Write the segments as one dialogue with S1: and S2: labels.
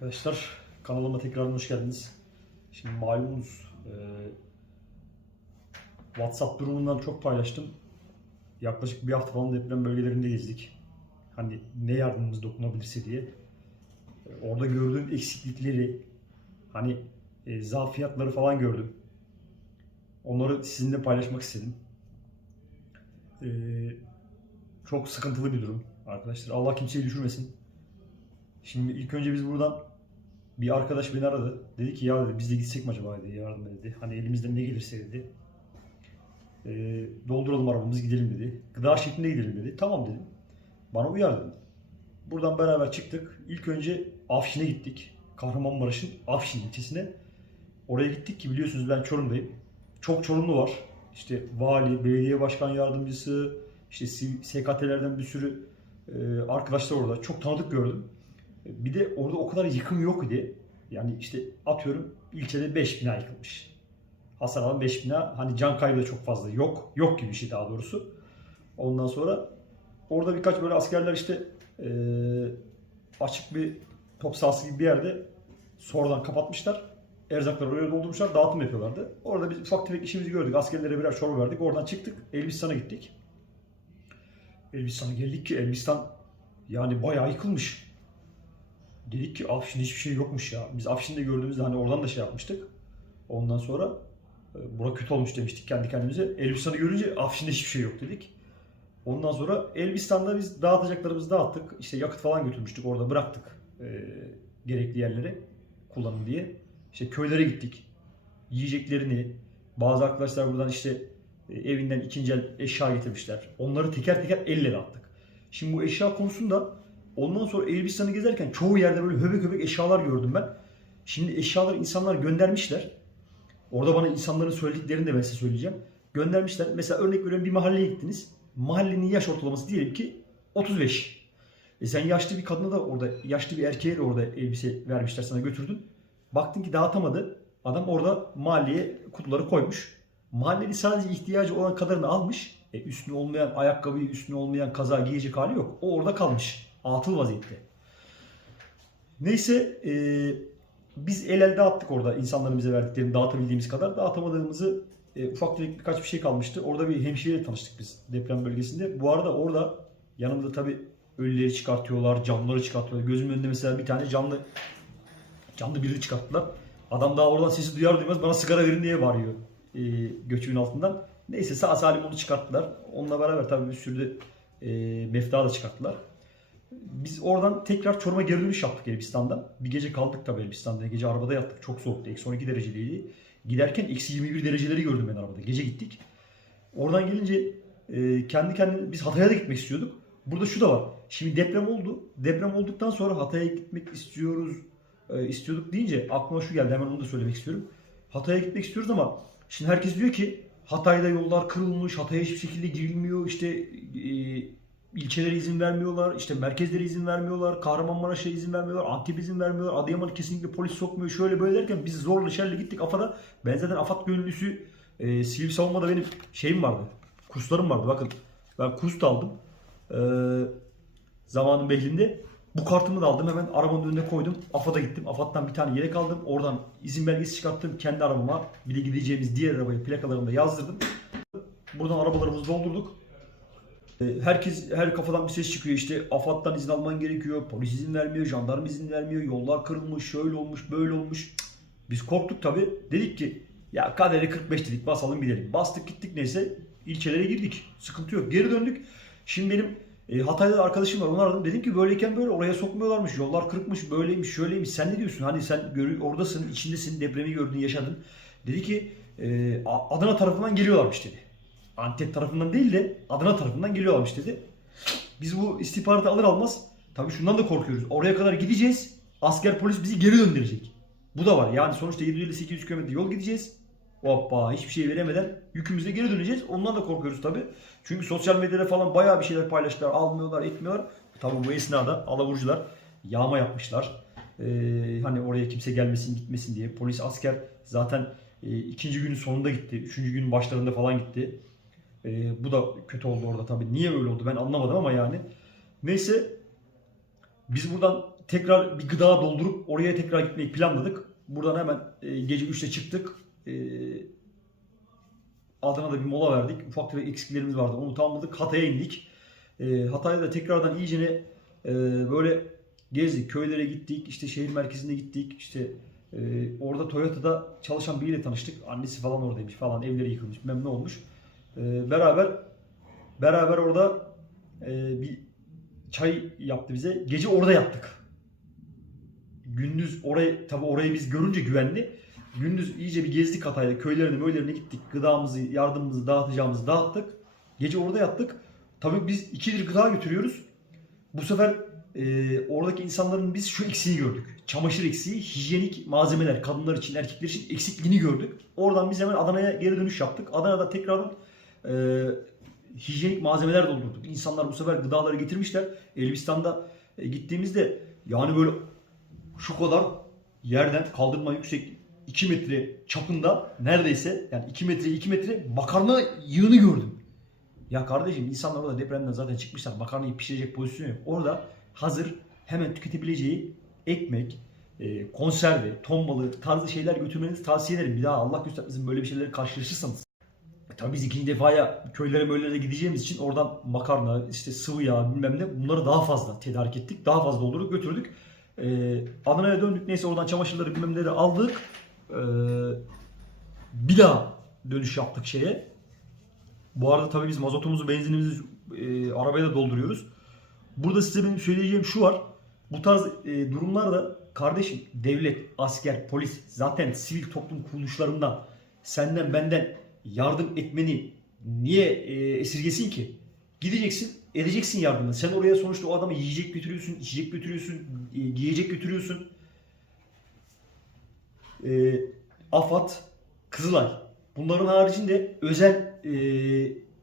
S1: Arkadaşlar kanalıma tekrar hoş geldiniz. Şimdi malumunuz e, WhatsApp durumundan çok paylaştım. Yaklaşık bir hafta falan deprem bölgelerinde gezdik. Hani ne yardımımız dokunabilirse diye. E, orada gördüğüm eksiklikleri, hani e, zafiyatları falan gördüm. Onları sizinle paylaşmak istedim. E, çok sıkıntılı bir durum arkadaşlar. Allah kimseyi düşürmesin. Şimdi ilk önce biz buradan bir arkadaş beni aradı. Dedi ki ya dedi biz de gitsek mi acaba dedi yardım dedi. Hani elimizden ne gelirse dedi. Ee, dolduralım arabamızı gidelim dedi. Gıda şeklinde gidelim dedi. Tamam dedim. Bana uyar dedim. Buradan beraber çıktık. İlk önce Afşin'e gittik. Kahramanmaraş'ın Afşin ilçesine. Oraya gittik ki biliyorsunuz ben Çorum'dayım. Çok Çorumlu var. İşte vali, belediye başkan yardımcısı, işte SKT'lerden bir sürü e, arkadaşlar orada. Çok tanıdık gördüm. Bir de orada o kadar yıkım yok idi. Yani işte atıyorum ilçede 5 bina yıkılmış. Hasar alan 5 bina. Hani can kaybı da çok fazla yok. Yok gibi bir şey daha doğrusu. Ondan sonra orada birkaç böyle askerler işte eee, açık bir top sahası gibi bir yerde sonradan kapatmışlar. Erzakları oraya doldurmuşlar. Dağıtım yapıyorlardı. Orada biz ufak tefek işimizi gördük. Askerlere birer çorba verdik. Oradan çıktık. Elbistan'a gittik. Elbistan'a geldik ki Elbistan yani bayağı yıkılmış. Dedik ki Afşin'de hiçbir şey yokmuş ya. Biz Afşin'de gördüğümüzde hani oradan da şey yapmıştık. Ondan sonra e, bura kötü olmuş demiştik kendi kendimize. Elbistan'ı görünce Afşin'de hiçbir şey yok dedik. Ondan sonra Elbistan'da biz dağıtacaklarımızı dağıttık. İşte yakıt falan götürmüştük orada bıraktık e, gerekli yerlere kullanın diye. İşte köylere gittik. Yiyeceklerini bazı arkadaşlar buradan işte e, evinden ikinci el eşya getirmişler. Onları teker teker elle dağıttık. Şimdi bu eşya konusunda ondan sonra Elbistan'ı gezerken çoğu yerde böyle höbek höbek eşyalar gördüm ben. Şimdi eşyaları insanlar göndermişler. Orada bana insanların söylediklerini de ben söyleyeceğim. Göndermişler. Mesela örnek veriyorum bir mahalleye gittiniz. Mahallenin yaş ortalaması diyelim ki 35. E sen yaşlı bir kadına da orada, yaşlı bir erkeğe de orada elbise vermişler sana götürdün. Baktın ki dağıtamadı. Adam orada mahalleye kutuları koymuş. Mahalleli sadece ihtiyacı olan kadarını almış. E, üstüne olmayan ayakkabıyı, üstüne olmayan kaza giyecek hali yok. O orada kalmış. Atıl vaziyette. Neyse e, biz el elde attık orada insanların bize verdiklerini dağıtabildiğimiz kadar. Dağıtamadığımızı e, ufak tefek birkaç bir şey kalmıştı. Orada bir hemşireyle tanıştık biz deprem bölgesinde. Bu arada orada yanımda tabii ölüleri çıkartıyorlar, canlıları çıkartıyorlar. Gözümün önünde mesela bir tane canlı canlı birini çıkarttılar. Adam daha oradan sesi duyar duymaz bana sigara verin diye bağırıyor e, göçüğün altından. Neyse sağ salim onu çıkarttılar. Onunla beraber tabii bir sürü de e, mefta da çıkarttılar. Biz oradan tekrar Çorum'a geri dönüş yaptık Elbistan'dan. Bir gece kaldık tabii Elbistan'da. Gece arabada yattık. Çok soğuktu. Eksi 12 dereceydi. Giderken eksi 21 dereceleri gördüm ben arabada. Gece gittik. Oradan gelince e, kendi kendine biz Hatay'a da gitmek istiyorduk. Burada şu da var. Şimdi deprem oldu. Deprem olduktan sonra Hatay'a gitmek istiyoruz, e, istiyorduk deyince aklıma şu geldi. Hemen onu da söylemek istiyorum. Hatay'a gitmek istiyoruz ama şimdi herkes diyor ki Hatay'da yollar kırılmış, Hatay'a hiçbir şekilde girilmiyor. İşte e, ilçelere izin vermiyorlar, işte merkezlere izin vermiyorlar, Kahramanmaraş'a izin vermiyorlar, Antep'e izin vermiyorlar, Adıyaman'a kesinlikle polis sokmuyor. Şöyle böyle derken biz zorla şerle gittik AFAD'a. Ben zaten AFAD gönüllüsü e, sivil savunmada benim şeyim vardı. Kurslarım vardı bakın. Ben kurs aldım. E, zamanın behlinde. Bu kartımı da aldım hemen arabanın önüne koydum. AFAD'a gittim. AFAD'dan bir tane yelek aldım. Oradan izin belgesi çıkarttım kendi arabama. Bir de gideceğimiz diğer arabaya plakalarını da yazdırdım. Buradan arabalarımızı doldurduk. E, Herkes her kafadan bir ses çıkıyor işte AFAD'dan izin alman gerekiyor, polis izin vermiyor, jandarma izin vermiyor, yollar kırılmış, şöyle olmuş, böyle olmuş. Biz korktuk tabi. Dedik ki ya kaderi 45 dedik basalım gidelim. Bastık gittik neyse ilçelere girdik. Sıkıntı yok. Geri döndük. Şimdi benim e, Hatay'da da arkadaşım var. Onu aradım. Dedim ki böyleyken böyle oraya sokmuyorlarmış. Yollar kırıkmış, böyleymiş, şöyleymiş. Sen ne diyorsun? Hani sen görü- oradasın, içindesin, depremi gördün, yaşadın. Dedi ki e, Adana tarafından geliyorlarmış dedi. Antep tarafından değil de Adana tarafından geliyorlarmış dedi. Biz bu istihbaratı alır almaz tabii şundan da korkuyoruz. Oraya kadar gideceğiz. Asker polis bizi geri döndürecek. Bu da var. Yani sonuçta 750-800 km yol gideceğiz. Hoppa hiçbir şey veremeden yükümüze geri döneceğiz. Ondan da korkuyoruz tabii. Çünkü sosyal medyada falan bayağı bir şeyler paylaştılar. Almıyorlar, etmiyorlar. Tabii bu esnada alavurucular yağma yapmışlar. Ee, hani oraya kimse gelmesin gitmesin diye. Polis asker zaten e, ikinci günün sonunda gitti. Üçüncü günün başlarında falan gitti. Ee, bu da kötü oldu orada tabii. Niye öyle oldu ben anlamadım ama yani. Neyse biz buradan tekrar bir gıda doldurup oraya tekrar gitmeyi planladık. Buradan hemen e, gece 3'te çıktık. E, Adana'da bir mola verdik. Ufak tefek eksiklerimiz vardı. Onu tamamladık. Hatay'a indik. E, Hatay'da da tekrardan iyicene e, böyle gezdik. Köylere gittik. işte şehir merkezine gittik. İşte e, orada Toyota'da çalışan biriyle tanıştık. Annesi falan oradaymış falan. Evleri yıkılmış. Memnun olmuş. E, beraber beraber orada e, bir çay yaptı bize. Gece orada yattık. Gündüz orayı tabi orayı biz görünce güvenli. Gündüz iyice bir gezdik Hatay'da. Köylerine möylerine gittik. Gıdamızı, yardımımızı dağıtacağımızı dağıttık. Gece orada yattık. Tabii biz ikidir gıda götürüyoruz. Bu sefer e, oradaki insanların biz şu eksiğini gördük. Çamaşır eksiği, hijyenik malzemeler kadınlar için, erkekler için eksikliğini gördük. Oradan biz hemen Adana'ya geri dönüş yaptık. Adana'da tekrardan e, hijyenik malzemeler doldurduk. İnsanlar bu sefer gıdaları getirmişler. Elbistan'da e, gittiğimizde yani böyle şu kadar yerden kaldırma yüksek 2 metre çapında neredeyse yani 2 metre 2 metre makarna yığını gördüm. Ya kardeşim insanlar orada depremden zaten çıkmışlar. Makarnayı pişirecek pozisyon yok. Orada hazır hemen tüketebileceği ekmek, e, konserve, ton balığı tarzı şeyler götürmenizi tavsiye ederim. Bir daha Allah göstermesin böyle bir şeylerle karşılaşırsanız. Tabii biz ikinci defaya köylere möylere gideceğimiz için oradan makarna, işte sıvı yağ bilmem ne bunları daha fazla tedarik ettik. Daha fazla doldurduk götürdük. Ee, Adana'ya döndük. Neyse oradan çamaşırları bilmem neleri aldık. Ee, bir daha dönüş yaptık şeye. Bu arada tabii biz mazotumuzu, benzinimizi e, arabaya da dolduruyoruz. Burada size benim söyleyeceğim şu var. Bu tarz e, durumlarda kardeşim devlet, asker, polis zaten sivil toplum kuruluşlarından senden benden yardım etmeni niye e, esirgesin ki? Gideceksin, edeceksin yardımını. Sen oraya sonuçta o adama yiyecek götürüyorsun, içecek götürüyorsun, e, giyecek götürüyorsun. E, AFAD, Kızılay. Bunların haricinde özel e,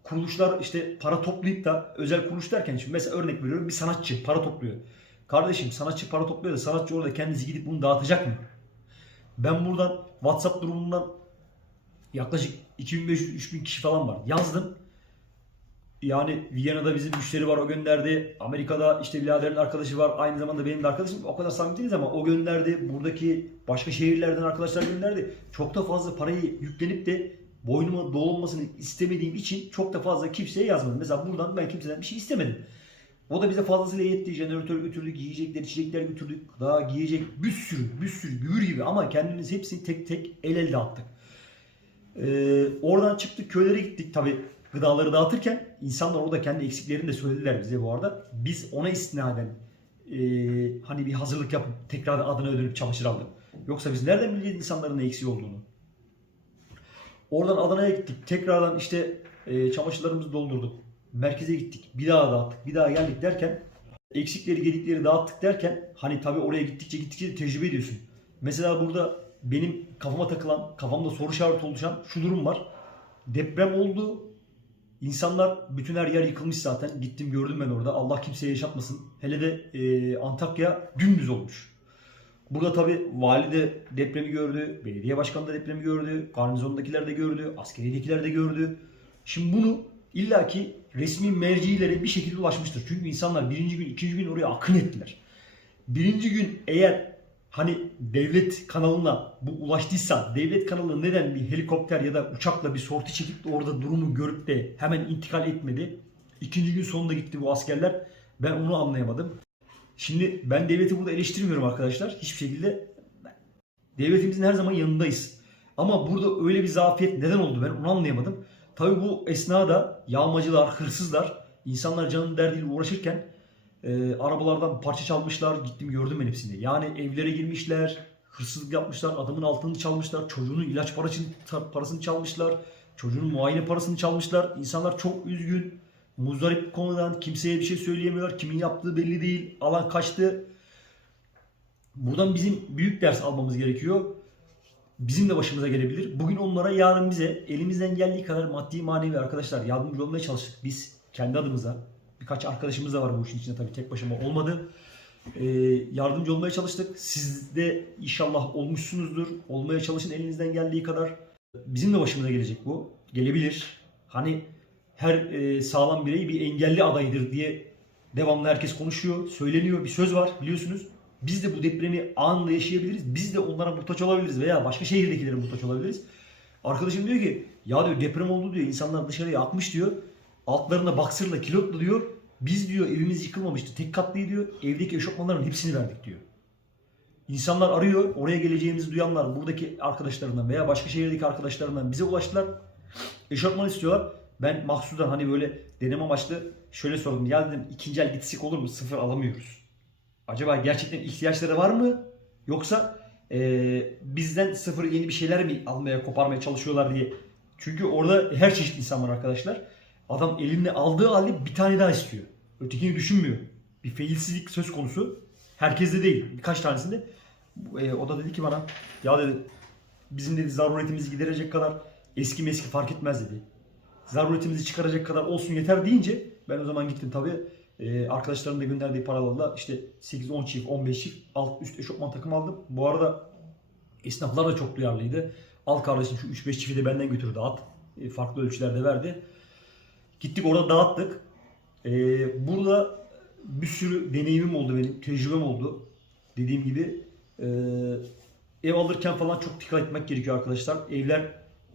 S1: kuruluşlar işte para toplayıp da özel kuruluş derken şimdi mesela örnek veriyorum bir sanatçı para topluyor. Kardeşim sanatçı para topluyor da sanatçı orada kendisi gidip bunu dağıtacak mı? Ben buradan WhatsApp durumundan yaklaşık 2500-3000 kişi falan var. Yazdım. Yani Viyana'da bizim müşteri var o gönderdi. Amerika'da işte biraderin arkadaşı var. Aynı zamanda benim de arkadaşım. O kadar samimi değiliz ama o gönderdi. Buradaki başka şehirlerden arkadaşlar gönderdi. Çok da fazla parayı yüklenip de boynuma dolanmasını istemediğim için çok da fazla kimseye yazmadım. Mesela buradan ben kimseden bir şey istemedim. O da bize fazlasıyla yetti. Jeneratör götürdük, yiyecekler, içecekler götürdük. Daha giyecek bir sürü, bir sürü gübür gibi ama kendimiz hepsini tek tek el elde attık. Ee, oradan çıktık köylere gittik tabi gıdaları dağıtırken insanlar orada kendi eksiklerini de söylediler bize bu arada. Biz ona istinaden e, hani bir hazırlık yapıp tekrar adına dönüp çamaşır aldık. Yoksa biz nereden bileceğiz insanların ne eksiği olduğunu? Oradan Adana'ya gittik. Tekrardan işte e, çamaşırlarımızı doldurduk. Merkeze gittik. Bir daha dağıttık. Bir daha geldik derken eksikleri gedikleri dağıttık derken hani tabi oraya gittikçe gittikçe tecrübe ediyorsun. Mesela burada benim kafama takılan, kafamda soru işareti oluşan şu durum var. Deprem oldu. İnsanlar bütün her yer yıkılmış zaten. Gittim gördüm ben orada. Allah kimseye yaşatmasın. Hele de e, Antakya dümdüz olmuş. Burada tabi vali de depremi gördü. Belediye başkanı da depremi gördü. Garnizondakiler de gördü. Askeriyedekiler de gördü. Şimdi bunu illaki resmi mercilere bir şekilde ulaşmıştır. Çünkü insanlar birinci gün, ikinci gün oraya akın ettiler. Birinci gün eğer hani devlet kanalına bu ulaştıysa devlet kanalı neden bir helikopter ya da uçakla bir sorti çekip de orada durumu görüp de hemen intikal etmedi? İkinci gün sonunda gitti bu askerler. Ben onu anlayamadım. Şimdi ben devleti burada eleştirmiyorum arkadaşlar. Hiçbir şekilde devletimizin her zaman yanındayız. Ama burada öyle bir zafiyet neden oldu ben onu anlayamadım. Tabi bu esnada yağmacılar, hırsızlar insanlar canın derdiyle uğraşırken e, arabalardan parça çalmışlar. Gittim gördüm ben hepsini. Yani evlere girmişler, hırsızlık yapmışlar, adamın altını çalmışlar, çocuğunun ilaç parasını, parasını çalmışlar, çocuğunun muayene parasını çalmışlar. İnsanlar çok üzgün, muzdarip konudan kimseye bir şey söyleyemiyorlar. Kimin yaptığı belli değil. Alan kaçtı. Buradan bizim büyük ders almamız gerekiyor. Bizim de başımıza gelebilir. Bugün onlara yarın bize elimizden geldiği kadar maddi manevi arkadaşlar yardımcı olmaya çalıştık. Biz kendi adımıza birkaç arkadaşımız da var bu işin içinde tabii tek başıma olmadı. Ee, yardımcı olmaya çalıştık. Siz de inşallah olmuşsunuzdur. Olmaya çalışın elinizden geldiği kadar. Bizim de başımıza gelecek bu. Gelebilir. Hani her e, sağlam birey bir engelli adaydır diye devamlı herkes konuşuyor. Söyleniyor. Bir söz var biliyorsunuz. Biz de bu depremi anında yaşayabiliriz. Biz de onlara muhtaç olabiliriz veya başka şehirdekilere muhtaç olabiliriz. Arkadaşım diyor ki ya diyor deprem oldu diyor. insanlar dışarıya atmış diyor. Altlarında baksırla kilotlu diyor. Biz diyor evimiz yıkılmamıştı. Tek katlıydı diyor. Evdeki eşofmanların hepsini verdik diyor. İnsanlar arıyor. Oraya geleceğimizi duyanlar buradaki arkadaşlarından veya başka şehirdeki arkadaşlarından bize ulaştılar. Eşofman istiyorlar. Ben mahsudan hani böyle deneme amaçlı şöyle sordum. Ya dedim ikinci el gitsek olur mu? Sıfır alamıyoruz. Acaba gerçekten ihtiyaçları var mı? Yoksa eee, bizden sıfır yeni bir şeyler mi almaya koparmaya çalışıyorlar diye. Çünkü orada her çeşit insan var arkadaşlar. Adam eline aldığı halde bir tane daha istiyor. Ötekini düşünmüyor. Bir feilsizlik söz konusu. Herkeste değil. Birkaç tanesinde. E, o da dedi ki bana ya dedi bizim dedi zaruretimizi giderecek kadar eski meski fark etmez dedi. Zaruretimizi çıkaracak kadar olsun yeter deyince ben o zaman gittim tabii. E, arkadaşlarımın da gönderdiği paralarla işte 8-10 çift, 15 çift alt üst eşofman takım aldım. Bu arada esnaflar da çok duyarlıydı. Al kardeşim şu 3-5 çifi de benden götür dağıt. E, farklı ölçülerde verdi. Gittik orada dağıttık. E, burada bir sürü deneyimim oldu benim, tecrübem oldu. Dediğim gibi e, ev alırken falan çok dikkat etmek gerekiyor arkadaşlar. Evler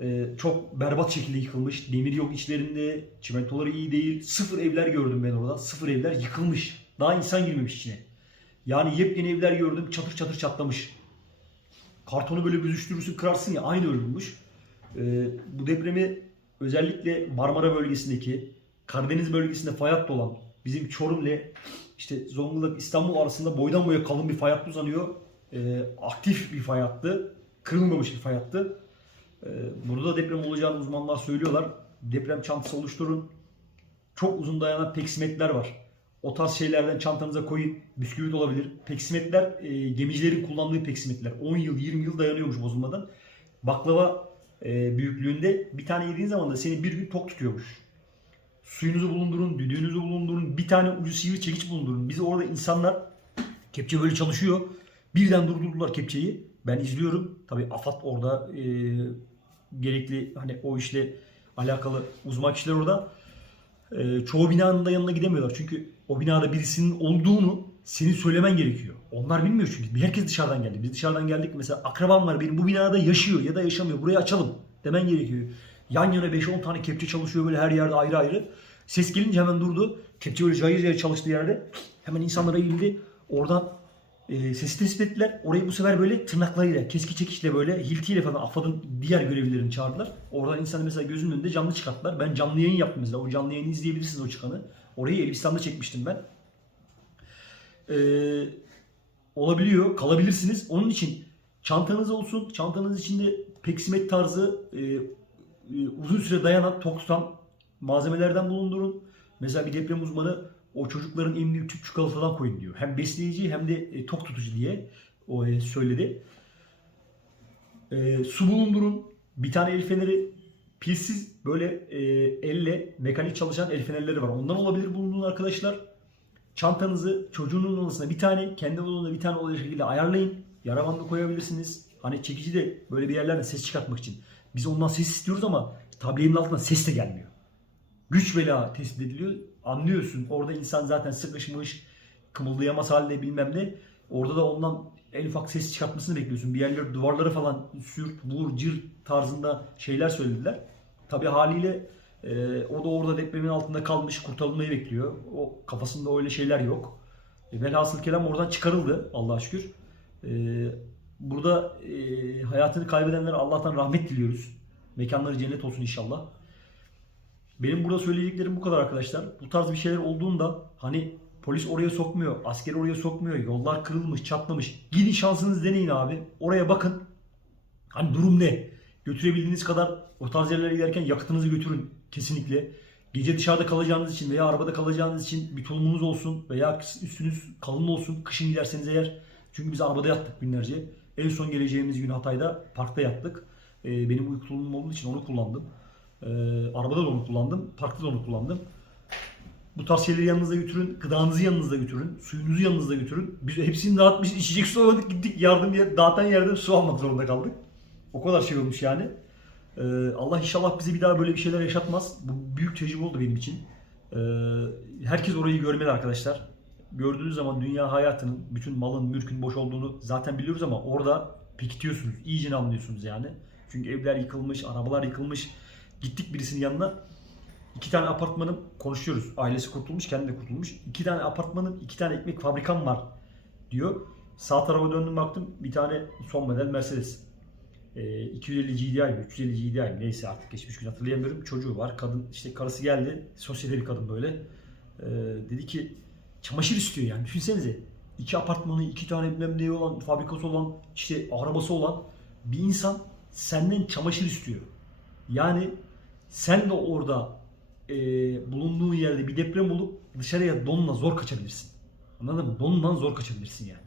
S1: e, çok berbat şekilde yıkılmış. Demir yok içlerinde, çimentoları iyi değil. Sıfır evler gördüm ben orada. Sıfır evler yıkılmış. Daha insan girmemiş içine. Yani yepyeni evler gördüm çatır çatır çatlamış. Kartonu böyle büzüştürürsün kırarsın ya aynı ölmüş. E, bu depremi özellikle Marmara bölgesindeki Karadeniz bölgesinde fay hattı olan bizim Çorum'la işte Zonguldak İstanbul arasında boydan boya kalın bir fay hattı uzanıyor. Ee, aktif bir fay hattı. Kırılmamış bir fay hattı. Ee, burada deprem olacağını uzmanlar söylüyorlar. Deprem çantası oluşturun. Çok uzun dayanan peksimetler var. O tarz şeylerden çantanıza koyun. Bisküvit olabilir. Peksimetler e, gemicilerin kullandığı peksimetler. 10 yıl 20 yıl dayanıyormuş bozulmadan. Baklava e, büyüklüğünde bir tane yediğin zaman da seni bir gün tok tutuyormuş. Suyunuzu bulundurun, düdüğünüzü bulundurun, bir tane ucu sivri çekiç bulundurun. Biz orada insanlar kepçe böyle çalışıyor. Birden durdurdular kepçeyi. Ben izliyorum. Tabii AFAD orada e, gerekli hani o işle alakalı uzman kişiler orada. E, çoğu binanın da yanına gidemiyorlar. Çünkü o binada birisinin olduğunu senin söylemen gerekiyor. Onlar bilmiyor çünkü. Herkes dışarıdan geldi. Biz dışarıdan geldik. Mesela akrabam var benim bu binada yaşıyor ya da yaşamıyor. Burayı açalım demen gerekiyor. Yan yana 5-10 tane kepçe çalışıyor böyle her yerde ayrı ayrı. Ses gelince hemen durdu. Kepçe böyle cayır cayır çalıştığı yerde. Hemen insanlara eğildi. Oradan e, sesi tespit ettiler. Orayı bu sefer böyle tırnaklarıyla, keski çekişle böyle hiltiyle falan AFAD'ın diğer görevlilerini çağırdılar. Oradan insanı mesela gözünün önünde canlı çıkarttılar. Ben canlı yayın yaptım mesela. O canlı yayını izleyebilirsiniz o çıkanı. Orayı Elbistan'da çekmiştim ben. Ee, olabiliyor. Kalabilirsiniz. Onun için çantanız olsun. Çantanız içinde peksimet tarzı e, e, uzun süre dayanan, tok tutan malzemelerden bulundurun. Mesela bir deprem uzmanı o çocukların emdiği tüp çikolatadan koyun diyor. Hem besleyici hem de e, tok tutucu diye o e, söyledi. E, su bulundurun. Bir tane el feneri pilsiz böyle e, elle mekanik çalışan el fenerleri var. Ondan olabilir bulunduğun arkadaşlar. Çantanızı çocuğunun odasına bir tane, kendi odanızda bir tane olacak şekilde ayarlayın. Yara bandı koyabilirsiniz. Hani çekici de böyle bir yerlerden ses çıkartmak için. Biz ondan ses istiyoruz ama tablenin altından ses de gelmiyor. Güç bela tespit ediliyor. Anlıyorsun. Orada insan zaten sıkışmış, kımıldayamaz halde bilmem ne. Orada da ondan en ufak ses çıkartmasını bekliyorsun. Bir yerleri duvarları falan sürt, vur, cır tarzında şeyler söylediler. Tabi haliyle e, o da orada depremin altında kalmış, kurtarılmayı bekliyor. O kafasında öyle şeyler yok. E, velhasıl kelam oradan çıkarıldı Allah'a şükür. E, burada e, hayatını kaybedenlere Allah'tan rahmet diliyoruz. Mekanları cennet olsun inşallah. Benim burada söyleyeceklerim bu kadar arkadaşlar. Bu tarz bir şeyler olduğunda hani polis oraya sokmuyor, asker oraya sokmuyor, yollar kırılmış, çatlamış. Gidin şansınız deneyin abi. Oraya bakın. Hani durum ne? Götürebildiğiniz kadar o tarz yerlere giderken yakıtınızı götürün kesinlikle. Gece dışarıda kalacağınız için veya arabada kalacağınız için bir tulumunuz olsun veya üstünüz kalın olsun. Kışın giderseniz eğer. Çünkü biz arabada yattık günlerce. En son geleceğimiz gün Hatay'da parkta yattık. Ee, benim uyku tulumum olduğu için onu kullandım. Ee, arabada da onu kullandım. Parkta da onu kullandım. Bu tarz şeyleri yanınızda götürün. Gıdanızı yanınızda götürün. Suyunuzu yanınızda götürün. Biz hepsini dağıtmış. içecek su almadık. Gittik yardım yer, dağıtan yerden su almak zorunda kaldık. O kadar şey olmuş yani. Ee, Allah inşallah bize bir daha böyle bir şeyler yaşatmaz. Bu büyük tecrübe oldu benim için. Ee, herkes orayı görmeli arkadaşlar. gördüğünüz zaman dünya hayatının bütün malın, mülkün boş olduğunu zaten biliyoruz ama orada pekitiyorsunuz. İyice anlıyorsunuz yani. Çünkü evler yıkılmış, arabalar yıkılmış. Gittik birisinin yanına. İki tane apartmanım konuşuyoruz. Ailesi kurtulmuş, kendi de kurtulmuş. İki tane apartmanın, iki tane ekmek fabrikam var diyor. Sağ tarafa döndüm baktım. Bir tane son model Mercedes. Ee, 250 GDI mi? 350 GDI mi? Neyse artık geçmiş gün hatırlayamıyorum. Çocuğu var. Kadın işte karısı geldi. Sosyete bir kadın böyle. Ee, dedi ki çamaşır istiyor yani. Düşünsenize. İki apartmanı, iki tane bilmem ne olan, fabrikası olan, işte arabası olan bir insan senden çamaşır istiyor. Yani sen de orada e, bulunduğun yerde bir deprem olup dışarıya donla zor kaçabilirsin. Anladın mı? Donundan zor kaçabilirsin yani.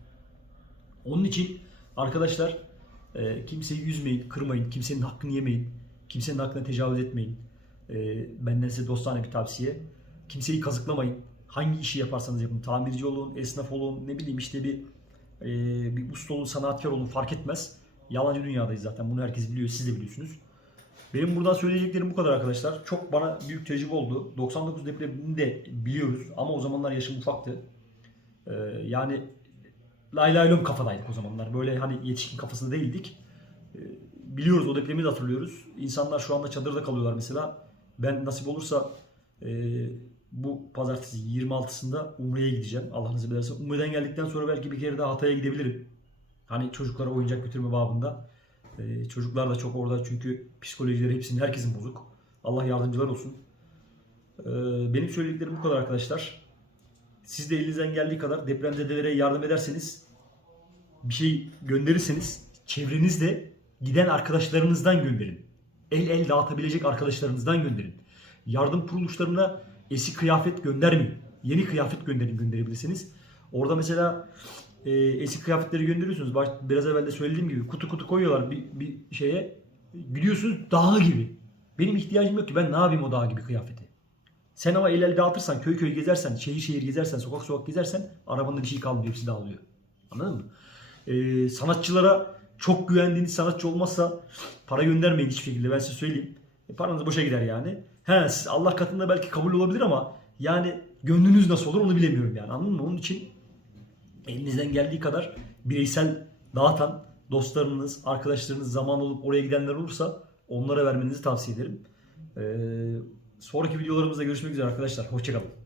S1: Onun için arkadaşlar e, kimseyi üzmeyin, kırmayın, kimsenin hakkını yemeyin, kimsenin hakkına tecavüz etmeyin. E, benden size dostane bir tavsiye. Kimseyi kazıklamayın. Hangi işi yaparsanız yapın. Tamirci olun, esnaf olun, ne bileyim işte bir e, bir usta olun, sanatkar olun fark etmez. Yalancı dünyadayız zaten. Bunu herkes biliyor, siz de biliyorsunuz. Benim buradan söyleyeceklerim bu kadar arkadaşlar. Çok bana büyük tecrübe oldu. 99 depremini de biliyoruz ama o zamanlar yaşım ufaktı. Ee, yani lay lay lom kafadaydık o zamanlar. Böyle hani yetişkin kafasında değildik. Ee, biliyoruz o depremi de hatırlıyoruz. İnsanlar şu anda çadırda kalıyorlar mesela. Ben nasip olursa e, bu pazartesi 26'sında Umre'ye gideceğim. Allah nasip ederse. Umre'den geldikten sonra belki bir kere daha Hatay'a gidebilirim. Hani çocuklara oyuncak götürme babında. Ee, çocuklar da çok orada çünkü psikolojileri hepsinin herkesin bozuk. Allah yardımcılar olsun. Ee, benim söylediklerim bu kadar arkadaşlar. Siz de elinizden geldiği kadar depremzedelere yardım ederseniz bir şey gönderirseniz çevrenizde giden arkadaşlarınızdan gönderin. El el dağıtabilecek arkadaşlarınızdan gönderin. Yardım kuruluşlarına eski kıyafet göndermeyin. Yeni kıyafet gönderin gönderebilirsiniz. Orada mesela e, eski kıyafetleri gönderiyorsunuz. Baş, biraz evvel de söylediğim gibi kutu kutu koyuyorlar bir, bir şeye. Gidiyorsunuz dağ gibi. Benim ihtiyacım yok ki ben ne yapayım o dağ gibi kıyafeti. Sen ama el el dağıtırsan, köy köy gezersen, şehir şehir gezersen, sokak sokak gezersen arabanda bir şey kalmıyor. Hepsi dağılıyor. Anladın mı? Ee, sanatçılara çok güvendiğiniz sanatçı olmazsa para göndermeyin hiçbir şekilde ben size söyleyeyim. E, paranız boşa gider yani. He, siz Allah katında belki kabul olabilir ama yani gönlünüz nasıl olur onu bilemiyorum yani anladın mı? Onun için elinizden geldiği kadar bireysel dağıtan dostlarınız, arkadaşlarınız zaman olup oraya gidenler olursa onlara vermenizi tavsiye ederim. Ee, sonraki videolarımızda görüşmek üzere arkadaşlar. Hoşçakalın.